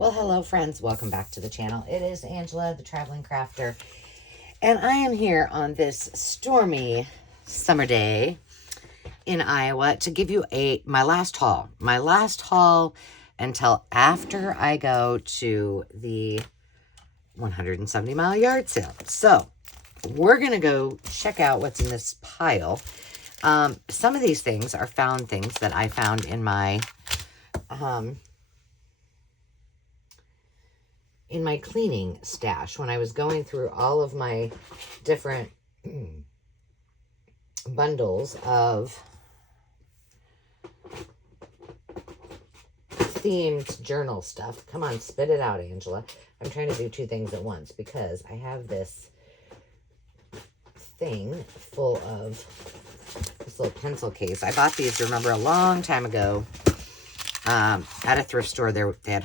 Well, hello friends, welcome back to the channel. It is Angela, the Traveling Crafter, and I am here on this stormy summer day in Iowa to give you my last haul. My last haul until after I go to the 170 mile yard sale. So we're going to go check out what's in this pile. Some of these things are found things that I found in my cleaning stash when I was going through all of my different bundles of themed journal stuff. Come on, spit it out, Angela. I'm trying to do two things at once because I have this thing full of this little pencil case. I bought these, remember, a long time ago at a thrift store. They had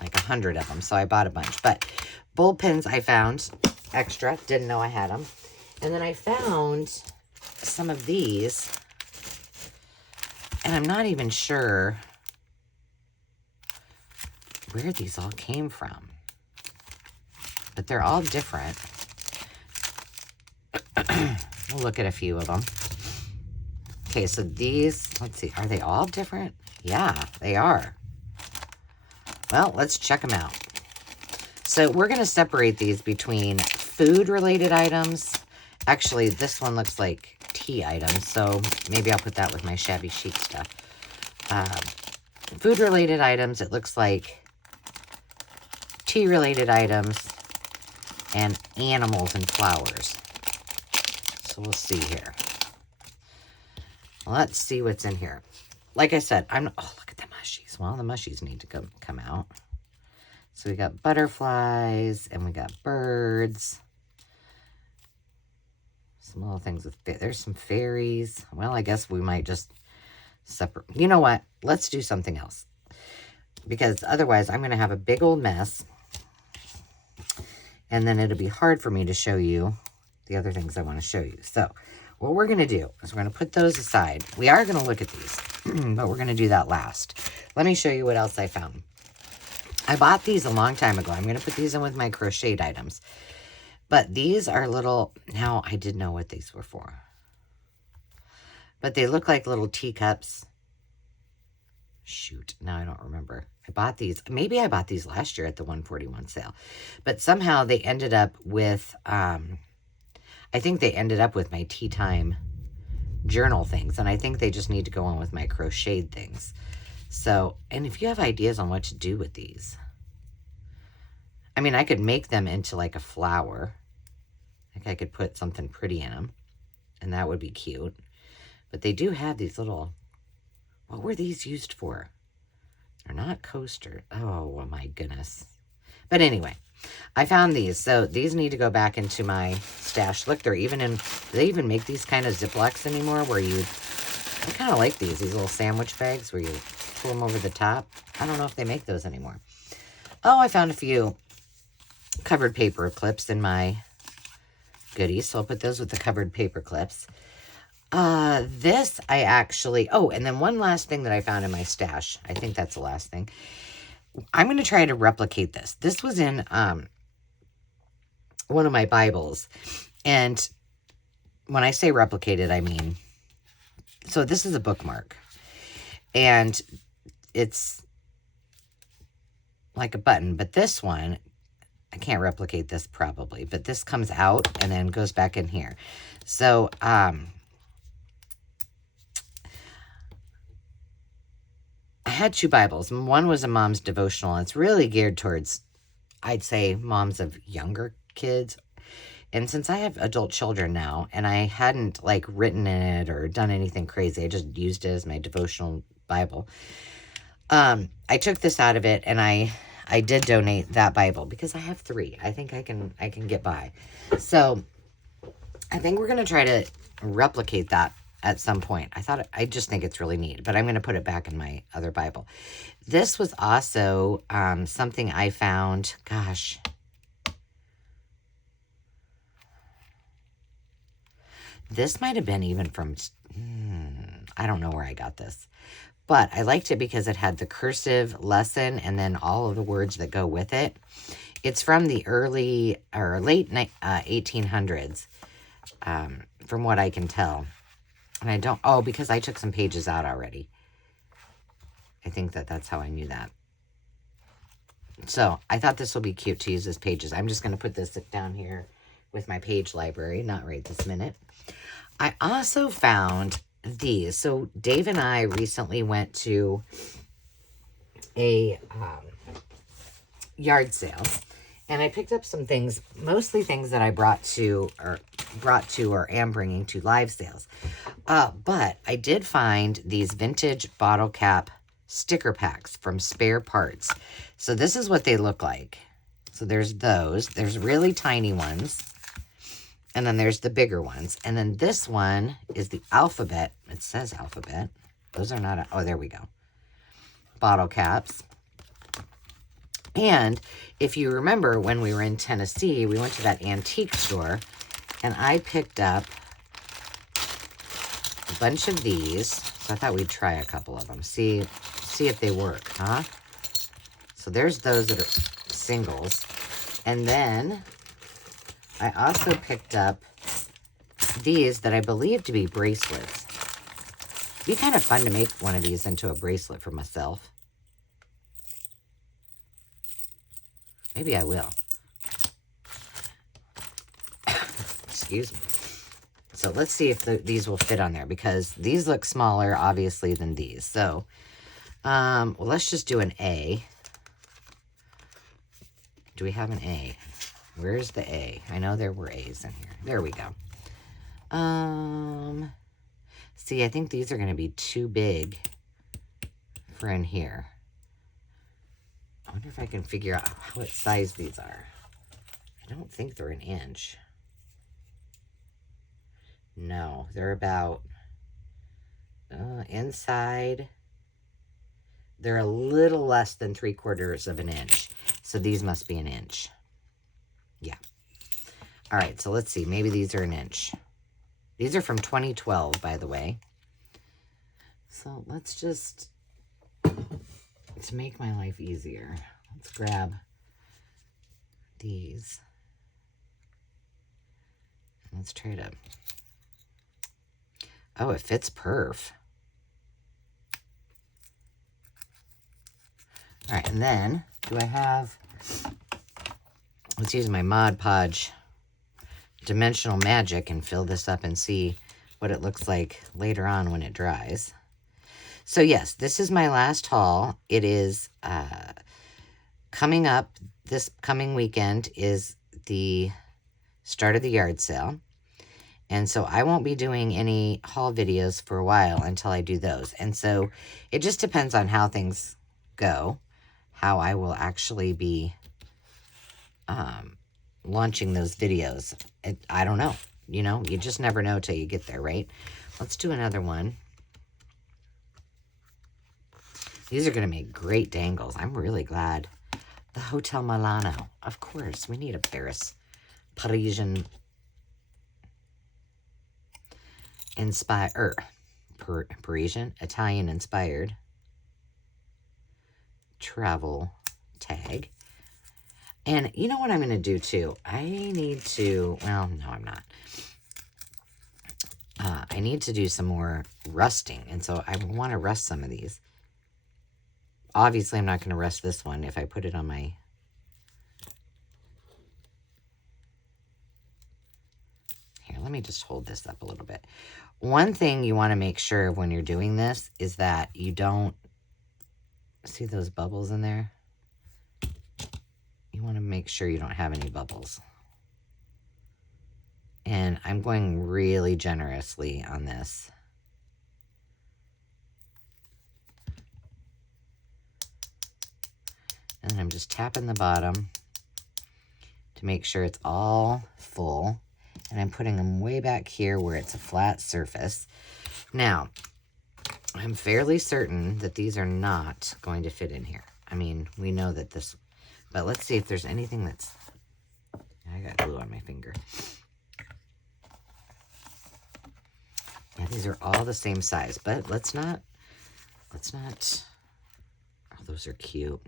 like 100 of them, so I bought a bunch. But bowl pens I found extra, didn't know I had them. And then I found some of these, and I'm not even sure where these all came from, but they're all different. We'll look at a few of them. Okay, so these, let's see, are they all different? Yeah, they are. Well, let's check them out. So we're going to separate these between food-related items. Actually, this one looks like tea items, so maybe I'll put that with my shabby chic stuff. Food-related items, it looks like tea-related items, and animals and flowers. So we'll see here. Let's see what's in here. Like I said, oh, look at the mushies. Well, the mushies need to come out. So we got butterflies, and we got birds. Some little things with, there's some fairies. Well, I guess we might just separate. You know what? Let's do something else. Because otherwise, I'm going to have a big old mess. And then it'll be hard for me to show you the other things I want to show you. So what we're going to do is we're going to put those aside. We are going to look at these, but we're going to do that last. Let me show you what else I found. I bought these a long time ago. I'm going to put these in with my crocheted items. But these are little, now I did know what these were for. But they look like little teacups. Shoot, now I don't remember. I bought these, maybe I bought these last year at the 141 sale. But somehow they ended up with, I think they ended up with my tea time journal things. And I think they just need to go on with my crocheted things. So, and if you have ideas on what to do with these. I mean, I could make them into like a flower. Like I could put something pretty in them. And that would be cute. But they do have these little, what were these used for? They're not coaster. Oh my goodness. But anyway, I found these. So these need to go back into my stash. Look, they even make these kind of Ziplocs anymore where I kind of like these little sandwich bags where you pull them over the top. I don't know if they make those anymore. Oh, I found a few covered paper clips in my goodies. So I'll put those with the covered paper clips. This I actually, oh, and then one last thing that I found in my stash. I think that's the last thing. I'm going to try to replicate this. This was in one of my Bibles. And when I say replicated, I mean, so this is a bookmark. And it's like a button. But this one, I can't replicate this probably. But this comes out and then goes back in here. So, I had two Bibles. One was a mom's devotional, and it's really geared towards, I'd say, moms of younger kids. And since I have adult children now, and I hadn't, like, written in it or done anything crazy, I just used it as my devotional Bible. I took this out of it, and I did donate that Bible because I have 3. I think I can get by. So I think we're going to try to replicate that at some point. I just think it's really neat, but I'm going to put it back in my other Bible. This was also something I found, gosh. This might have been even from, I don't know where I got this, But I liked it because it had the cursive lesson and then all of the words that go with it. It's from the early or late 1800s, from what I can tell. And I don't, oh, because I took some pages out already. I think that's how I knew that. So I thought this will be cute to use as pages. I'm just going to put this down here with my page library, not right this minute. I also found these. So Dave and I recently went to a yard sale, and I picked up some things, mostly things that I brought to or am bringing to live sales. But I did find these vintage bottle cap sticker packs from Spare Parts. So this is what they look like. So there's those. There's really tiny ones. And then there's the bigger ones. And then this one is the alphabet. It says alphabet. Those are not, oh, there we go. Bottle caps. And if you remember when we were in Tennessee, we went to that antique store and I picked up a bunch of these. So I thought we'd try a couple of them. See if they work, huh? So there's those that are singles. And then I also picked up these that I believe to be bracelets. It'd be kind of fun to make one of these into a bracelet for myself. Maybe I will. Excuse me. So let's see if these will fit on there, because these look smaller, obviously, than these. So, well, let's just do an A. Do we have an A? Where's the A? I know there were A's in here. There we go. See, I think these are going to be too big for in here. I wonder if I can figure out what size these are. I don't think they're an inch. No, they're about inside. They're a little less than 3/4 of an inch. So these must be an inch. Yeah. All right, so let's see. Maybe these are an inch. These are from 2012, by the way. So let's just, to make my life easier, let's grab these. Let's try to, oh, it fits perf. All right, and then do I have, let's use my Mod Podge Dimensional Magic and fill this up and see what it looks like later on when it dries. So yes, this is my last haul. It is coming up. This coming weekend is the start of the yard sale. And so I won't be doing any haul videos for a while until I do those. And so it just depends on how things go, how I will actually be launching those videos. I don't know. You know, you just never know till you get there, right? Let's do another one. These are going to make great dangles. I'm really glad. The Hotel Milano. Of course, we need a Parisian inspired, Parisian, Italian inspired travel tag. And you know what I'm going to do too? I need to, well, no, I'm not. I need to do some more rusting. And so I want to rust some of these. Obviously, I'm not going to rust this one if I put it on my... Here, let me just hold this up a little bit. One thing you want to make sure of when you're doing this is that you don't... See those bubbles in there? You want to make sure you don't have any bubbles. And I'm going really generously on this. And then I'm just tapping the bottom to make sure it's all full. And I'm putting them way back here where it's a flat surface. Now, I'm fairly certain that these are not going to fit in here. I mean, we know that this, but let's see if there's anything that's, I got glue on my finger. Yeah, these are all the same size, but let's not let's not, oh, those are cute.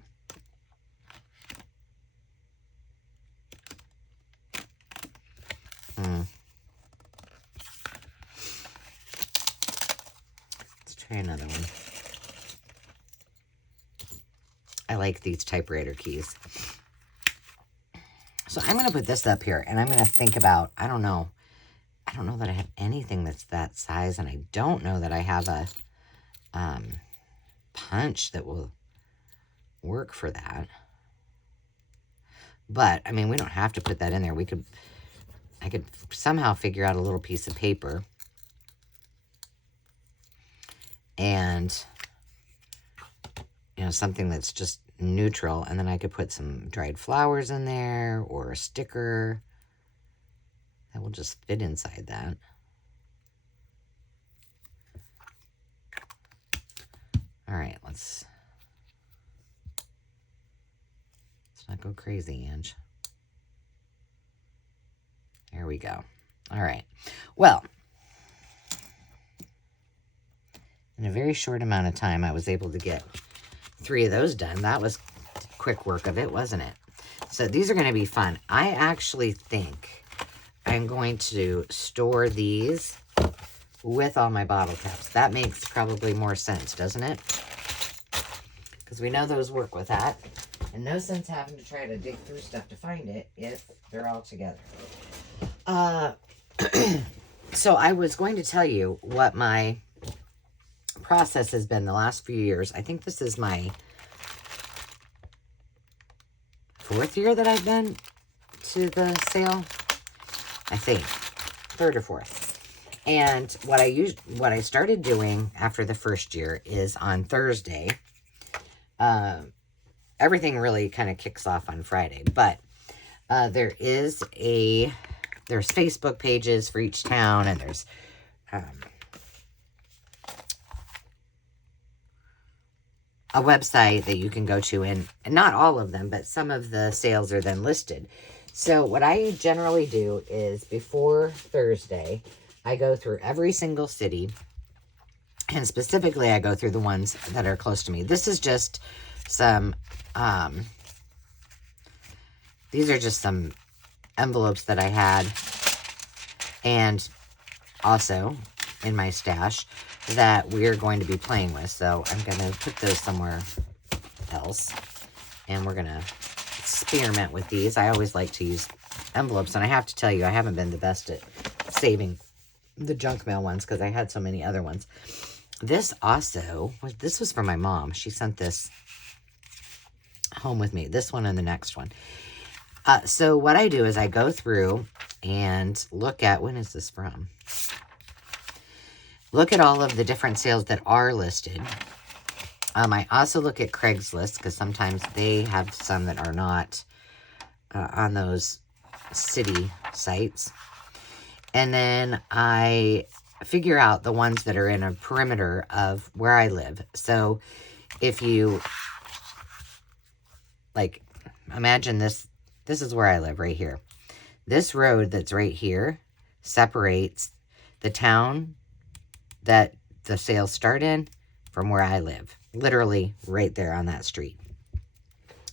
Let's try another one. I like these typewriter keys. So I'm going to put this up here, and I'm going to think about, I don't know that I have anything that's that size, and I don't know that I have a punch that will work for that. But, I mean, we don't have to put that in there. I could somehow figure out a little piece of paper. And, you know, something that's just neutral. And then I could put some dried flowers in there or a sticker that will just fit inside that. All right, let's not go crazy, Ange. There we go. All right. Well, in a very short amount of time, I was able to get 3 of those done. That was quick work of it, wasn't it? So these are going to be fun. I actually think I'm going to store these with all my bottle caps. That makes probably more sense, doesn't it? Because we know those work with that. And no sense having to try to dig through stuff to find it if they're all together. So I was going to tell you what my process has been the last few years. I think this is my 4th year that I've been to the sale. I think 3rd or 4th. And what I started doing after the first year is on Thursday. Everything really kind of kicks off on Friday, but there's Facebook pages for each town, and there's a website that you can go to, and not all of them, but some of the sales are then listed. So what I generally do is before Thursday, I go through every single city, and specifically I go through the ones that are close to me. This is just some, these are just some envelopes that I had, and also in my stash that we're going to be playing with. So I'm going to put those somewhere else, and we're going to experiment with these. I always like to use envelopes, and I have to tell you, I haven't been the best at saving the junk mail ones because I had so many other ones. This was from my mom. She sent this home with me. This one and the next one. So what I do is I go through and look at, when is this from? Look at all of the different sales that are listed. I also look at Craigslist because sometimes they have some that are not on those city sites. And then I figure out the ones that are in a perimeter of where I live. So if you, like, imagine this is where I live right here. This road that's right here separates the town that the sales start in from where I live. Literally right there on that street.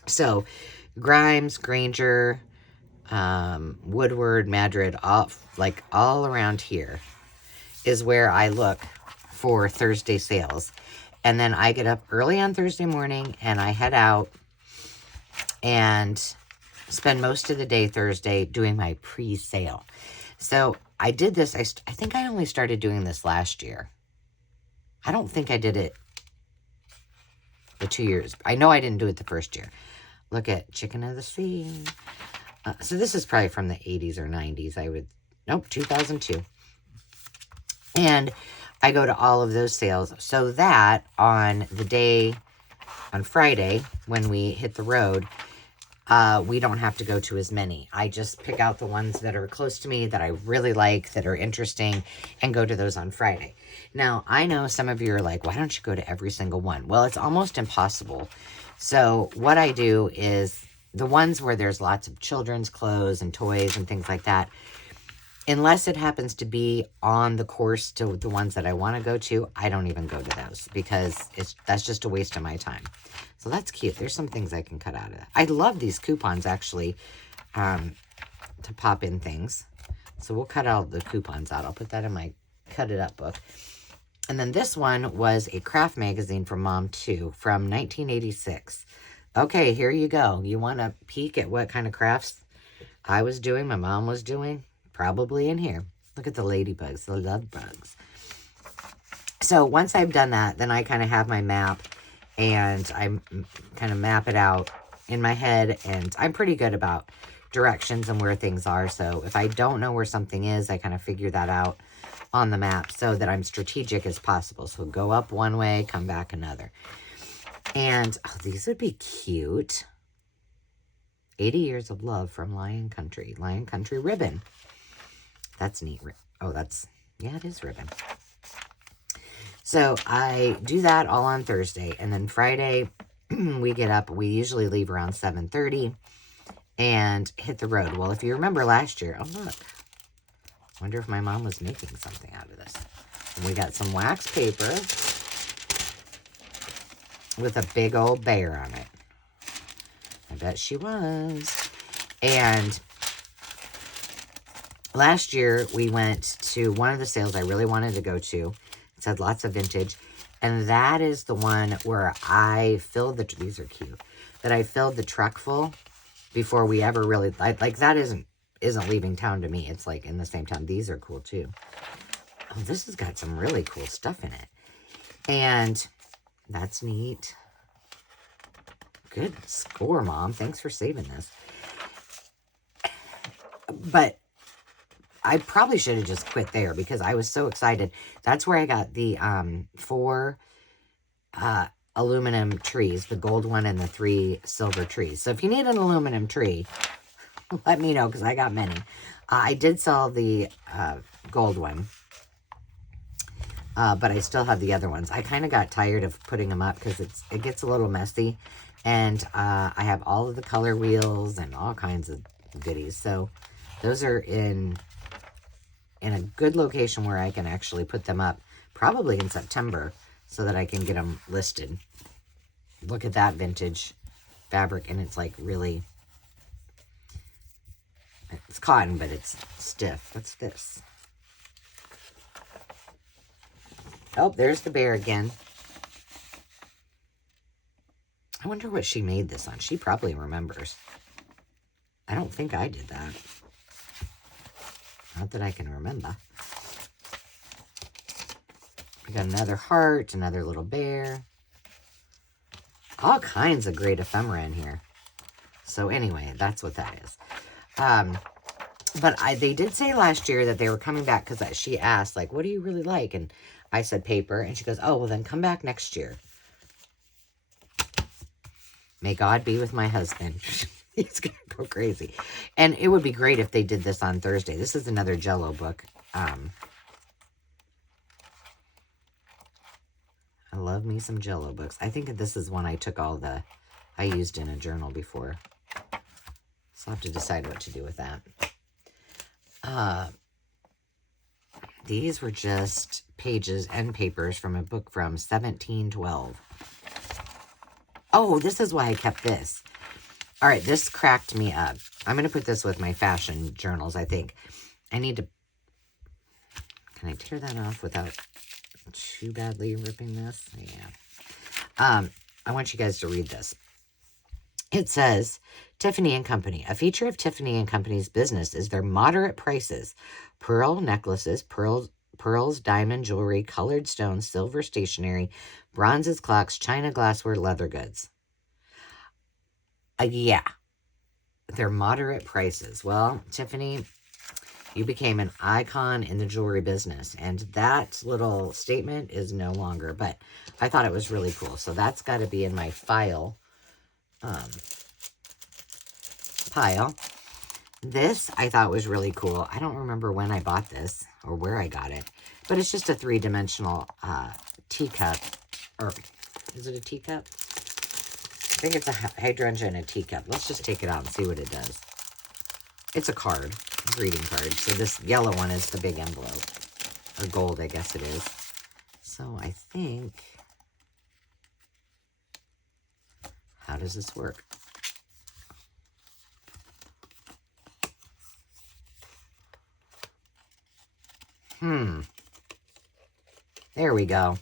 So Grimes, Granger, Woodward, Madrid, all around here is where I look for Thursday sales. And then I get up early on Thursday morning and I head out and spend most of the day Thursday doing my pre-sale. So I did this, I think I only started doing this last year. I don't think I did it the 2 years. I know I didn't do it the first year. Look at Chicken of the Sea. So this is probably from the 80s or 90s. 2002. And I go to all of those sales so that on Friday, when we hit the road, we don't have to go to as many. I just pick out the ones that are close to me, that I really like, that are interesting, and go to those on Friday. Now, I know some of you are like, why don't you go to every single one? Well, it's almost impossible. So what I do is the ones where there's lots of children's clothes and toys and things like that, unless it happens to be on the course to the ones that I want to go to, I don't even go to those because that's just a waste of my time. So that's cute. There's some things I can cut out of that. I love these coupons, actually, to pop in things. So we'll cut all the coupons out. I'll put that in my Cut It Up book. And then this one was a craft magazine from Mom, too, from 1986. Okay, here you go. You want to peek at what kind of crafts I was doing, my mom was doing? Probably in here. Look at the ladybugs, the love bugs. So once I've done that, then I kind of have my map, and I kind of map it out in my head, and I'm pretty good about directions and where things are. So if I don't know where something is, I kind of figure that out on the map so that I'm strategic as possible. So go up one way, come back another. And oh, these would be cute. 80 Years of Love from Lion Country ribbon. That's neat. Oh, yeah, it is ribbon. So I do that all on Thursday. And then Friday, we get up. We usually leave around 7:30 and hit the road. Well, if you remember last year, oh, look. Wonder if my mom was making something out of this. And we got some wax paper with a big old bear on it. I bet she was. And last year, we went to one of the sales I really wanted to go to. It said lots of vintage. And that is the one where I filled the... These are cute. That I filled the truck full before we ever really... Like that isn't leaving town to me. It's like in the same town. These are cool too. Oh, this has got some really cool stuff in it. And that's neat. Good score, Mom. Thanks for saving this. But I probably should have just quit there because I was so excited. That's where I got the 4 aluminum trees, the gold one and the 3 silver trees. So if you need an aluminum tree, let me know because I got many. I did sell the gold one, but I still have the other ones. I kind of got tired of putting them up because it gets a little messy. And I have all of the color wheels and all kinds of goodies. So those are in a good location where I can actually put them up probably in September so that I can get them listed. Look at that vintage fabric, and it's like really, it's cotton, but it's stiff. What's this? Oh, there's the bear again. I wonder what she made this on. She probably remembers. I don't think I did that. Not that I can remember. We got another heart, another little bear. All kinds of great ephemera in here. So anyway, that's what that is. But they did say last year that they were coming back because she asked, like, what do you really like? And I said paper. And she goes, oh, well, then come back next year. May God be with my husband. He's going to go crazy. And it would be great if they did this on Thursday. This is another Jell-O book. I love me some Jell-O books. I think this is one I used in a journal before. So I'll have to decide what to do with that. These were just pages and papers from a book from 1712. Oh, this is why I kept this. All right, this cracked me up. I'm going to put this with my fashion journals, I think. I need to... Can I tear that off without too badly ripping this? Yeah. I want you guys to read this. It says, Tiffany & Company. A feature of Tiffany & Company's business is their moderate prices. Pearl necklaces, pearls, diamond jewelry, colored stones, silver stationery, bronzes, clocks, china, glassware, leather goods. Yeah. They're moderate prices. Well, Tiffany, you became an icon in the jewelry business. And that little statement is no longer. But I thought it was really cool. So that's got to be in my file. Pile. This I thought was really cool. I don't remember when I bought this or where I got it. But it's just a 3-dimensional teacup. Or is it a teacup? I think it's a hydrangea in a teacup. Let's just take it out and see what it does. It's a card. greeting cards. So this yellow one is the big envelope. Or gold, I guess it is. So I think... How does this work? There we go.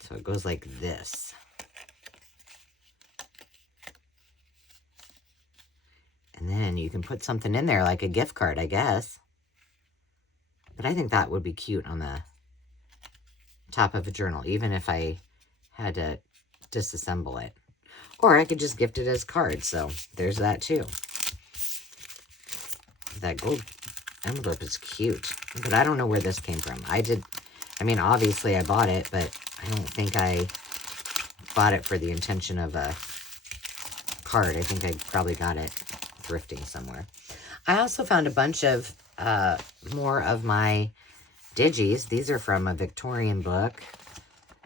So it goes like this. And then you can put something in there like a gift card, I guess. But I think that would be cute on the top of a journal, even if I had to disassemble it. Or I could just gift it as cards, so there's that too. That gold envelope is cute, but I don't know where this came from. I mean, obviously I bought it, but I don't think I bought it for the intention of a card. I think I probably got it thrifting somewhere. I also found a bunch of more of my digis. These are from a Victorian book.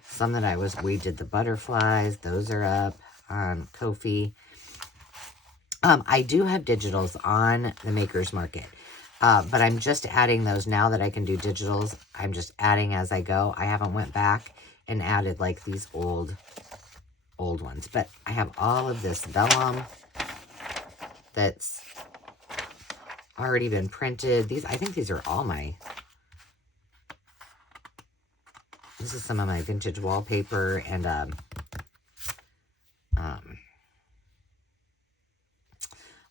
Some that we did the butterflies. Those are up on Ko-fi. I do have digitals on the Maker's Market. But I'm just adding those now that I can do digitals. I'm just adding as I go. I haven't went back and added like these old ones. But I have all of this vellum that's already been printed. I think these are all this is some of my vintage wallpaper and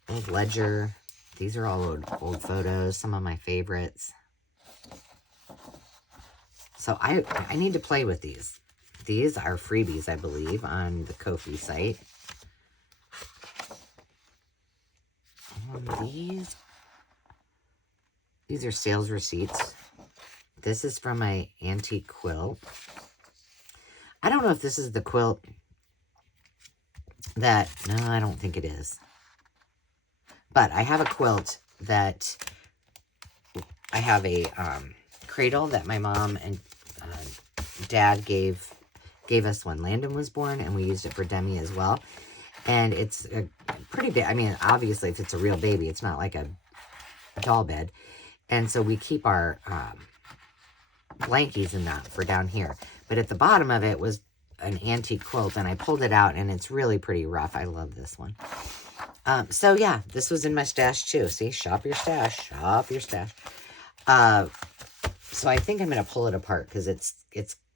old ledger. These are all old photos, some of my favorites. So I need to play with these. These are freebies, I believe, on the Ko-fi site. These are sales receipts. This is from my antique quilt. I don't know if this is the quilt no, I don't think it is. But I have a quilt that I have a cradle that my mom and dad gave us when Landon was born, and we used it for Demi as well. And it's a pretty big. I mean, obviously, if it's a real baby, it's not like a doll bed. And so we keep our blankies in that for down here. But at the bottom of it was an antique quilt, and I pulled it out, and it's really pretty rough. I love this one. So yeah, this was in my stash too. See, shop your stash, shop your stash. So I think I'm going to pull it apart because it's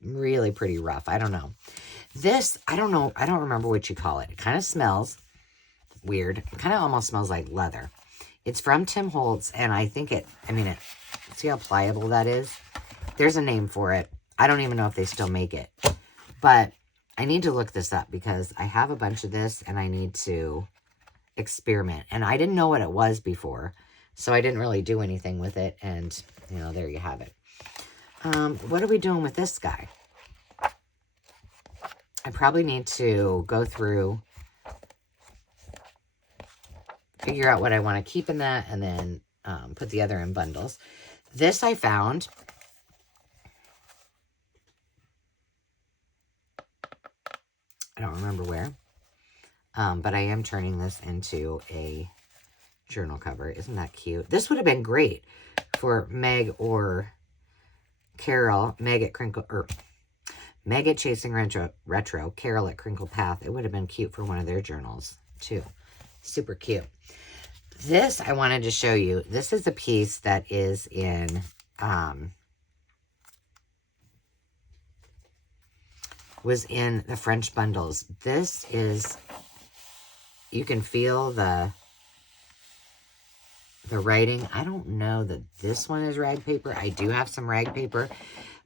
really pretty rough. I don't know. This, I don't know. I don't remember what you call it. It kind of smells weird. It kind of almost smells like leather. It's from Tim Holtz, and I think see how pliable that is? There's a name for it. I don't even know if they still make it. But I need to look this up because I have a bunch of this, and I need to experiment. And I didn't know what it was before, so I didn't really do anything with it. And, there you have it. What are we doing with this guy? I probably need to go through, figure out what I want to keep in that, and then put the other in bundles. This I found. I don't remember where. But I am turning this into a journal cover. Isn't that cute? This would have been great for Meg or Carol. Meg at Chasing Retro, Carol at Crinkle Path. It would have been cute for one of their journals too. Super cute. This I wanted to show you. This is a piece that is in was in the French bundles. This is, you can feel the writing. I don't know that this one is rag paper. I do have some rag paper,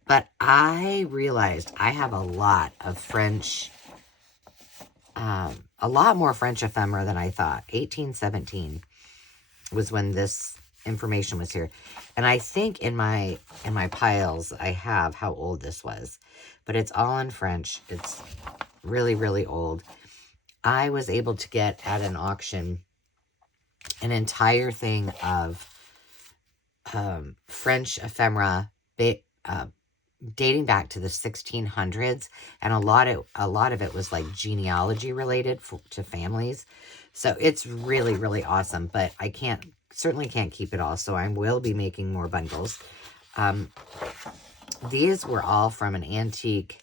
but I realized I have a lot of French, a lot more French ephemera than I thought. 1817 was when this information was here. And I think in my piles, I have how old this was, but it's all in French. It's really, really old. I was able to get at an auction an entire thing of French ephemera dating back to the 1600s, and a lot of it was like genealogy related to families. So it's really, really awesome, but I certainly can't keep it all, so I will be making more bundles. These were all from an antique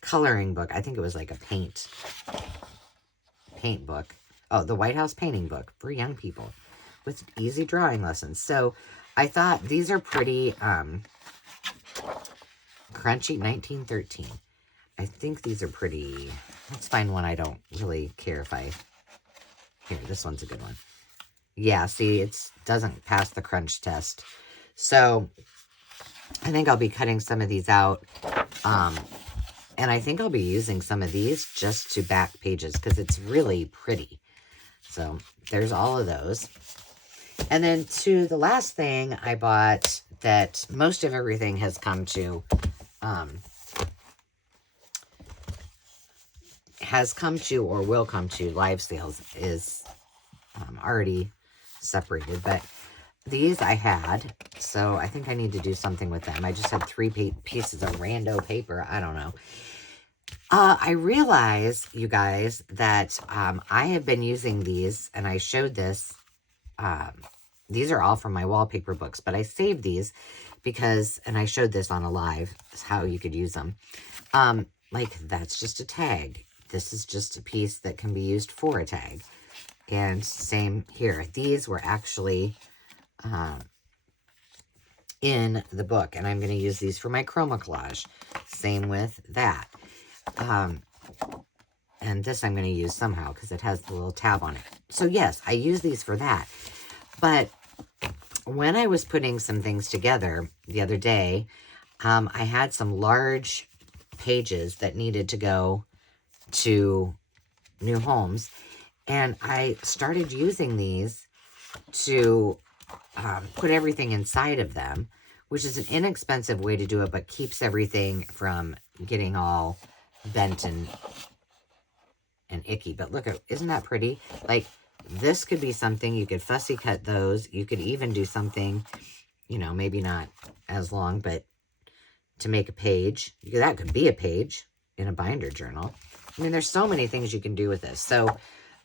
coloring book. I think it was like a paint book. Oh, the White House painting book for young people with easy drawing lessons. So I thought these are pretty crunchy. 1913. I think these are pretty. Let's find one I don't really care if I... Here, this one's a good one. Yeah, see, it doesn't pass the crunch test. So I think I'll be cutting some of these out. And I think I'll be using some of these just to back pages because it's really pretty. So there's all of those. And then to the last thing I bought that most of everything has come to, or will come to live sales is already separated. But these I had, so I think I need to do something with them. I just had 3 pieces of rando paper. I don't know. I realize, you guys, that I have been using these, and I showed this. These are all from my wallpaper books, but I saved these because, and I showed this on a live, how you could use them. Like, that's just a tag. This is just a piece that can be used for a tag. And same here. These were actually in the book, and I'm going to use these for my chroma collage. Same with that. And this I'm going to use somehow because it has the little tab on it. So yes, I use these for that. But when I was putting some things together the other day, I had some large pages that needed to go to new homes. And I started using these to put everything inside of them, which is an inexpensive way to do it, but keeps everything from getting all bent and icky. But look at, isn't that pretty? Like, this could be something, you could fussy cut those. You could even do something, you know, maybe not as long, but to make a page. That could be a page in a binder journal. I mean, there's so many things you can do with this. So,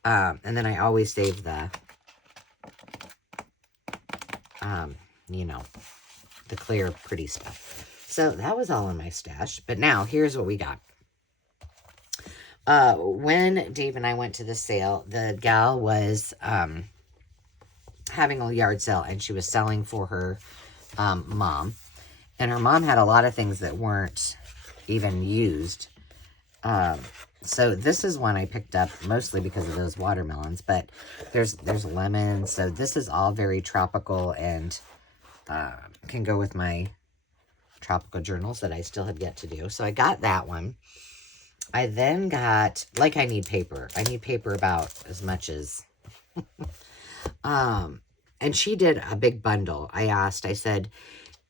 and then I always save the, you know, the clear, pretty stuff. So that was all in my stash. But now, here's what we got. When Dave and I went to the sale, the gal was having a yard sale, and she was selling for her mom. And her mom had a lot of things that weren't even used. So this is one I picked up mostly because of those watermelons, but there's lemons. So this is all very tropical and can go with my tropical journals that I still have yet to do. So I got that one. I then got, like, I need paper. I need paper about as much as, and she did a big bundle. I asked, I said,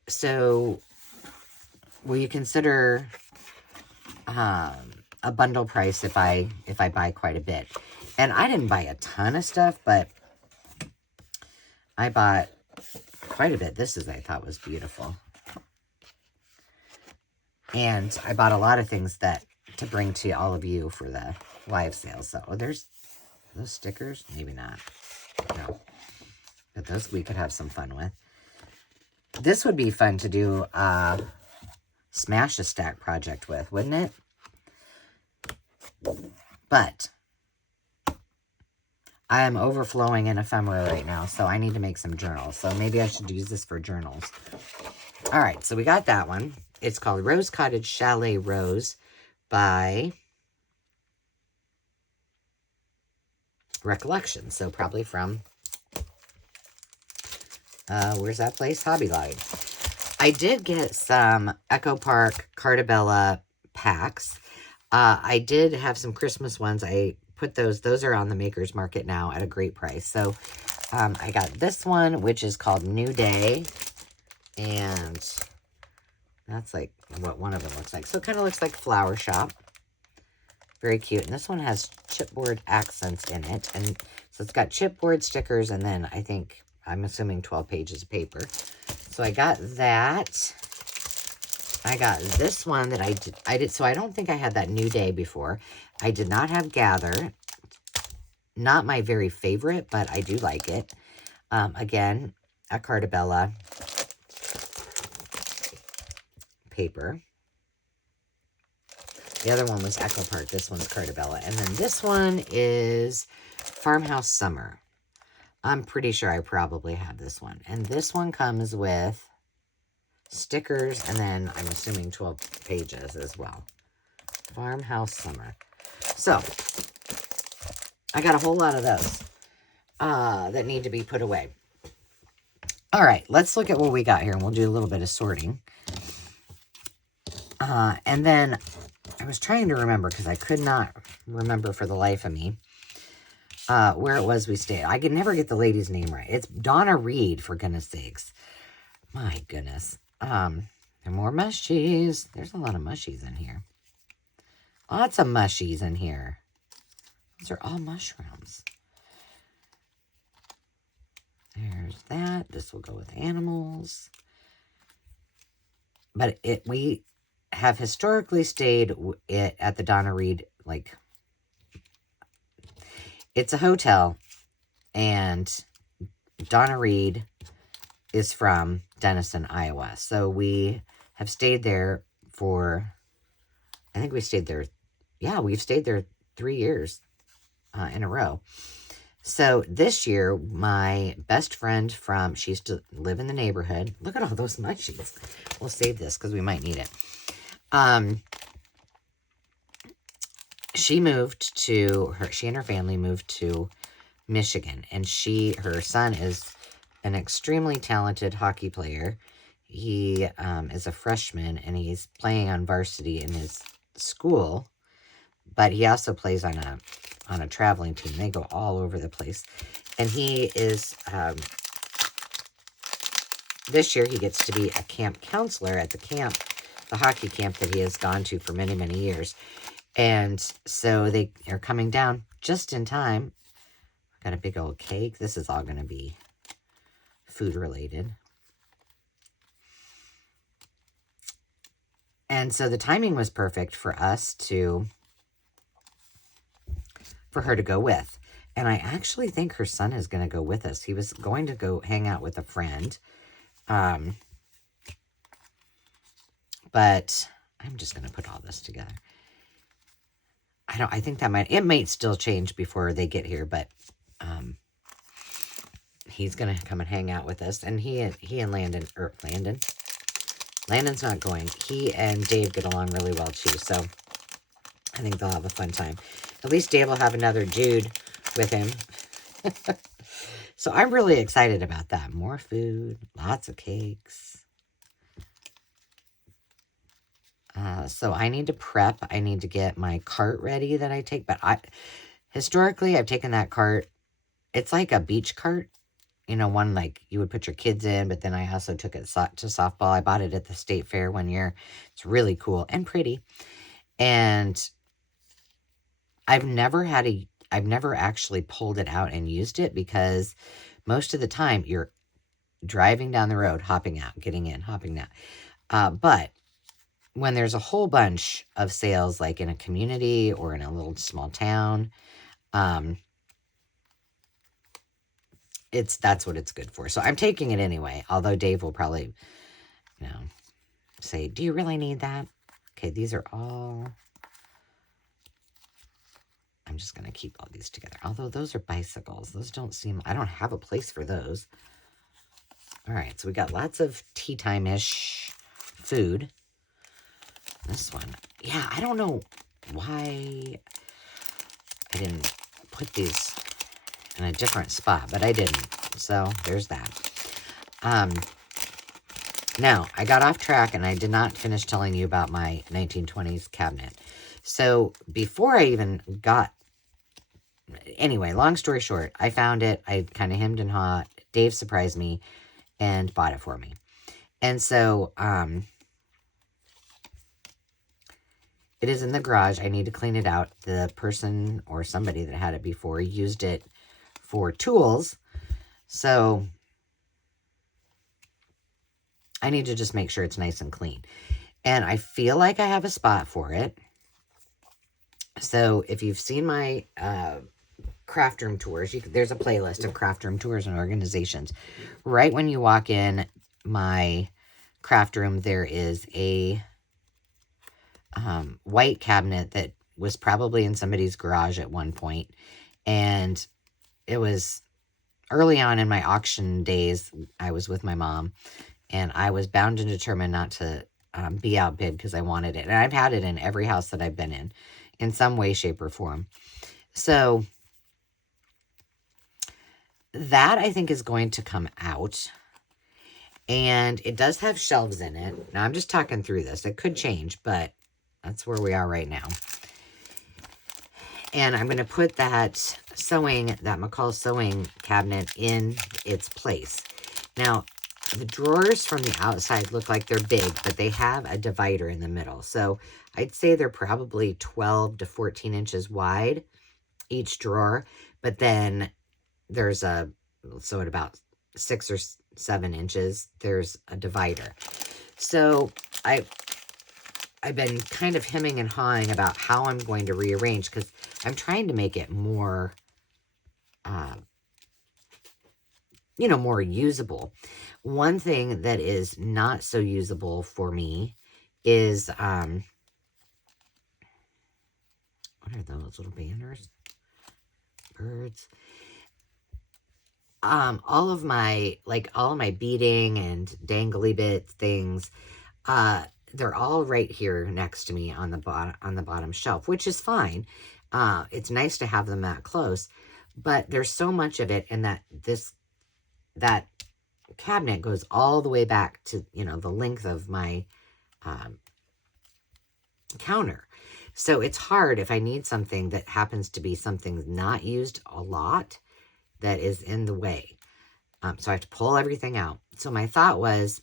so will you consider, a bundle price if I buy quite a bit? And I didn't buy a ton of stuff, but I bought quite a bit. This is, I thought, was beautiful. And I bought a lot of things that to bring to all of you for the live sale. So there's those stickers. Maybe not. No. But those we could have some fun with. This would be fun to do a smash a stack project with, wouldn't it? But I am overflowing in ephemera right now, so I need to make some journals. So maybe I should use this for journals. All right, so we got that one. It's called Rose Cottage Chalet Rose by Recollection. So probably from, where's that place? Hobby Lobby. I did get some Echo Park Cartabella packs. I did have some Christmas ones. I put those are on the Maker's Market now at a great price. So I got this one, which is called New Day. And that's like what one of them looks like. So it kind of looks like Flower Shop. Very cute. And this one has chipboard accents in it. And so it's got chipboard stickers and then I think, I'm assuming 12 pages of paper. So I got that. I got this one that I did, so I don't think I had that New Day before. I did not have Gather. Not my very favorite, but I do like it. Again, a Cartabella paper. The other one was Echo Park. This one's Cartabella. And then this one is Farmhouse Summer. I'm pretty sure I probably have this one. And this one comes with stickers, and then I'm assuming 12 pages as well. Farmhouse Summer. So, I got a whole lot of those that need to be put away. All right, let's look at what we got here, and we'll do a little bit of sorting. And then I was trying to remember, because I could not remember for the life of me, where it was we stayed. I could never get the lady's name right. It's Donna Reed, for goodness sakes. My goodness. And more mushies. There's a lot of mushies in here. Lots of mushies in here. These are all mushrooms. There's that. This will go with animals. But we have historically stayed at the Donna Reed, like, it's a hotel, and Donna Reed is from Denison, Iowa. So we have stayed there for, I think we stayed there, yeah, we've stayed there 3 years in a row. So this year, my best friend she used to live in the neighborhood. Look at all those mushies. We'll save this because we might need it. She and her family moved to Michigan, and her son is an extremely talented hockey player. He is a freshman, and he's playing on varsity in his school, but he also plays on a traveling team. They go all over the place, and he is this year he gets to be a camp counselor at the hockey camp that he has gone to for many, many years. And so they are coming down just in time. Got a big old cake. This is all going to be food related. And so the timing was perfect for her to go with. And I actually think her son is going to go with us. He was going to go hang out with a friend. But I'm just going to put all this together. I think it might still change before they get here, but he's going to come and hang out with us. And he and Landon's not going. He and Dave get along really well too, so I think they'll have a fun time. At least Dave will have another dude with him. So I'm really excited about that. More food, lots of cakes. So I need to prep. I need to get my cart ready that I take. But historically, I've taken that cart. It's like a beach cart. You know, one like you would put your kids in. But then I also took it to softball. I bought it at the state fair one year. It's really cool and pretty. And I've never actually pulled it out and used it, because most of the time you're driving down the road, hopping out, getting in, hopping out. But when there's a whole bunch of sales, like in a community or in a little small town, that's what it's good for. So I'm taking it anyway, although Dave will probably, say, do you really need that? Okay, these are all, I'm just going to keep all these together. Although those are bicycles. Those don't seem, I don't have a place for those. All right, so we got lots of tea time-ish food. This one, yeah, I don't know why I didn't put these in a different spot, but I didn't. So there's that. Now, I got off track and I did not finish telling you about my 1920s cabinet. So before I even got, anyway, long story short, I found it. I kind of hemmed and hawed. Dave surprised me and bought it for me. And so, it is in the garage. I need to clean it out. The person or somebody that had it before used it for tools. So I need to just make sure it's nice and clean. And I feel like I have a spot for it. So if you've seen my craft room tours, there's a playlist of craft room tours and organizations. Right when you walk in my craft room, there is a white cabinet that was probably in somebody's garage at one point. And it was early on in my auction days. I was with my mom, and I was bound and determined not to be outbid because I wanted it. And I've had it in every house that I've been in some way, shape, or form. So that I think is going to come out. And it does have shelves in it. Now I'm just talking through this. It could change, but that's where we are right now. And I'm going to put that McCall sewing cabinet in its place. Now, the drawers from the outside look like they're big, but they have a divider in the middle. So I'd say they're probably 12 to 14 inches wide, each drawer. But then there's at about 6 or 7 inches, there's a divider. So I've been kind of hemming and hawing about how I'm going to rearrange, because I'm trying to make it more, more usable. One thing that is not so usable for me is, what are those little banners? Birds. All of my beading and dangly bits things, they're all right here next to me on the bottom shelf, which is fine. It's nice to have them that close, but there's so much of it, and that cabinet goes all the way back to, the length of my counter. So it's hard if I need something that happens to be something not used a lot that is in the way. So I have to pull everything out. So my thought was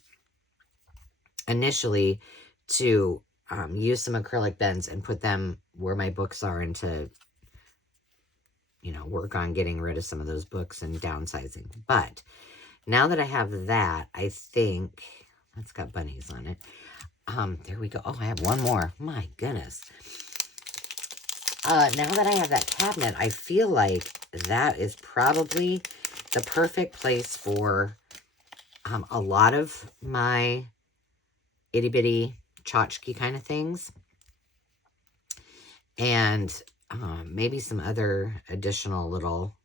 initially to use some acrylic bends and put them where my books are, and to, work on getting rid of some of those books and downsizing. But now that I have that, I think that's got bunnies on it. There we go. Oh, I have one more. My goodness. Now that I have that cabinet, I feel like that is probably the perfect place for a lot of my itty-bitty tchotchke kind of things. And maybe some other additional little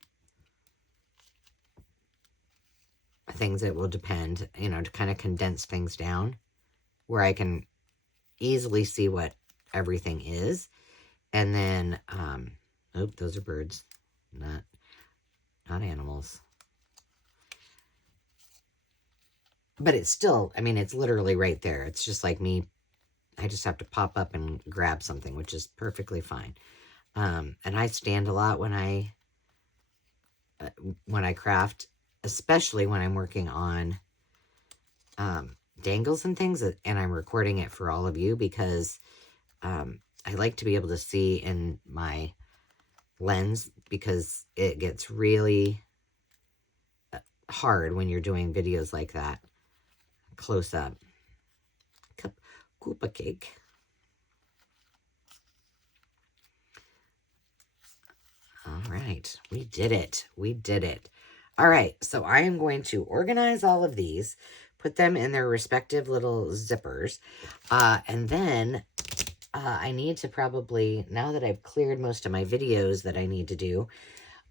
things that will depend, to kind of condense things down where I can easily see what everything is. And then, oh, those are birds, not animals. But it's still, it's literally right there. It's just like me. I just have to pop up and grab something, which is perfectly fine. And I stand a lot when I craft, especially when I'm working on dangles and things, and I'm recording it for all of you, because I like to be able to see in my lens, because it gets really hard when you're doing videos like that close up. Koopa cake. All right, we did it. We did it. All right, so I am going to organize all of these, put them in their respective little zippers, and then I need to probably, now that I've cleared most of my videos that I need to do,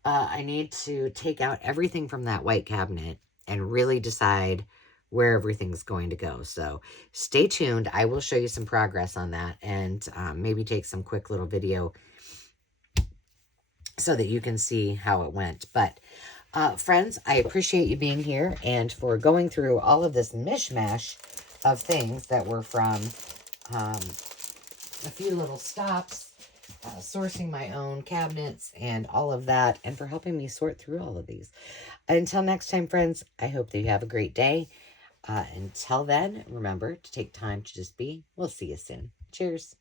I need to take out everything from that white cabinet and really decide where everything's going to go. So stay tuned. I will show you some progress on that, and maybe take some quick little video so that you can see how it went. But friends, I appreciate you being here and for going through all of this mishmash of things that were from a few little stops, sourcing my own cabinets and all of that, and for helping me sort through all of these. Until next time, friends, I hope that you have a great day. Until then, remember to take time to just be. We'll see you soon. Cheers.